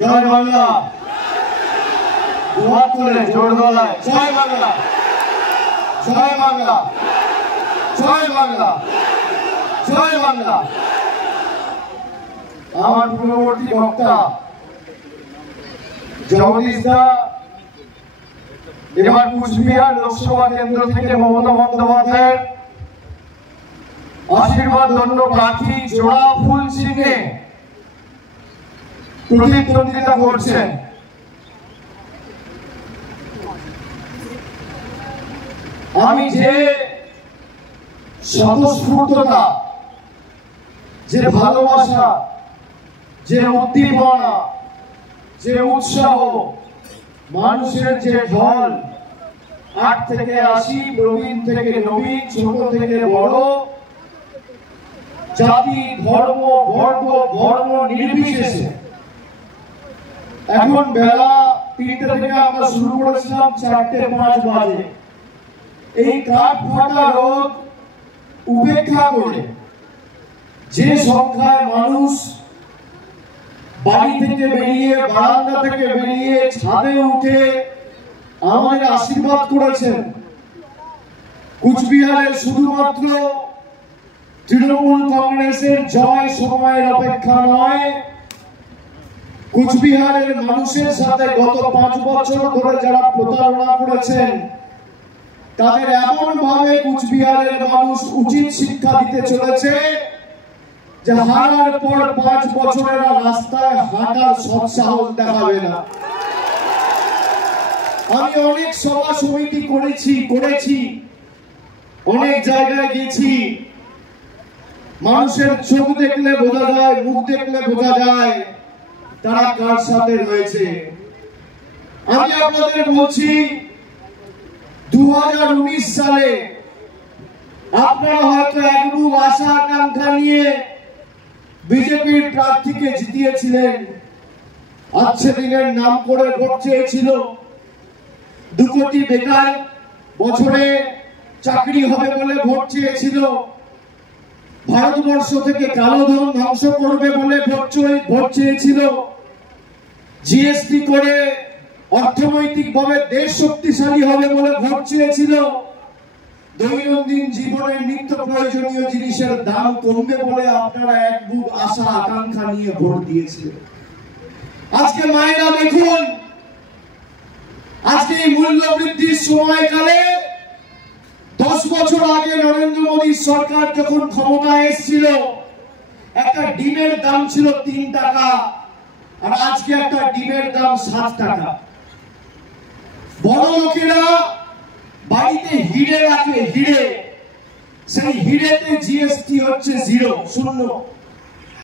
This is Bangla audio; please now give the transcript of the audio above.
জয় বাংলা। দুহাত তুলে জোর গলায় জয় বাংলা, জয় বাংলা, জয় বাংলা, জয় বাংলা। আমার পূর্ববর্তী বক্তা জগদীশ দা এবার কুচবিহার লোকসভা কেন্দ্র থেকে মমতা বন্দ্যোপাধ্যায়ের আশীর্বাদ ধন্য প্রার্থী জোড়া ফুল চিহ্নে প্রতিদ্বন্দ্বিতা করছেন। আমি যে স্বতঃস্ফূর্ততা, যে ভালোবাসা, যে উদ্দীপনা, যে উৎসাহ, মানুষের যে ঢল, ৮ থেকে ৮০, প্রবীণ থেকে নবীন, ছোট থেকে বড়, জাতি, ধর্ম, বর্গ, বর্ণ নির্বিশেষে এখন বেলা ৩টে থেকে আমরা শুরু করেছিলাম, ৪:০৫ বাজে। এই কাঠ ফাটা রোদ উপেক্ষা করে যে সংখ্যায় মানুষ বাড়ি থেকে বেরিয়ে, বারান্দা থেকে বেরিয়ে, ছাদে উঠে আমাদের আশীর্বাদ করেছেন, কুচবিহারে শুধুমাত্র তৃণমূল কংগ্রেসের জয় সময়ের অপেক্ষা নয়, কুচবিহারের মানুষের সাথে গত ৫ বছর ধরে যারা প্রতারণা করেছেন তাদের এমন ভাবে কুচবিহারের মানুষ উচিত শিক্ষা দিতে চলেছে যে হারার পর ৫ বছরের রাস্তায় হাঁটার সৎসাহস দেখাবে না। আমি অনেক সভা সমিতি করেছি, অনেক জায়গায় গেছি, মানুষের চোখ দেখলে বোঝা যায়, মুখ দেখলে বোঝা যায় তারা কার সাথে রয়েছে। আমি আপনাদের বলছি, ২০১৯ সালে আপনারা হয়তো এক বুক আশা আকাঙ্ক্ষা নিয়ে বিজেপির প্রার্থীকে জিতিয়েছিলেন, আজকে দিনের নাম করে ভোট চেয়েছিল, ২ কোটি বেকার বছরে চাকরি হবে বলে ভোট চেয়েছিল, ভারতবর্ষ থেকে কালো ধন ধ্বংস করবে বলে ভোট চেয়েছিল, জিএসটি করে অর্থনৈতিকভাবে দেশ শক্তিশালী হবে বলে ভোট চেয়েছিল, দৈনন্দিন জীবনের নিত্য প্রয়োজনীয় জিনিসের দাম কমবে বলে আপনারা এক বুক আশা আকাঙ্ক্ষা নিয়ে ভোট দিয়েছিলেন। আজকে মায়েরা দেখুন, আজকে এই মূল্য বৃদ্ধির সময়কালে 10 বছর আগে নরেন্দ্র মোদী সরকার যখন ক্ষমতায় এসেছিল, একটা ডিমের দাম ছিল ৩ টাকা, আর আজকে একটা ডিমের দাম 7 টাকা। বড় লোকেরা বাড়িতে হিরে রাখে, হিরে, সেই হিরেতে জিএসটি হচ্ছে 0, 0।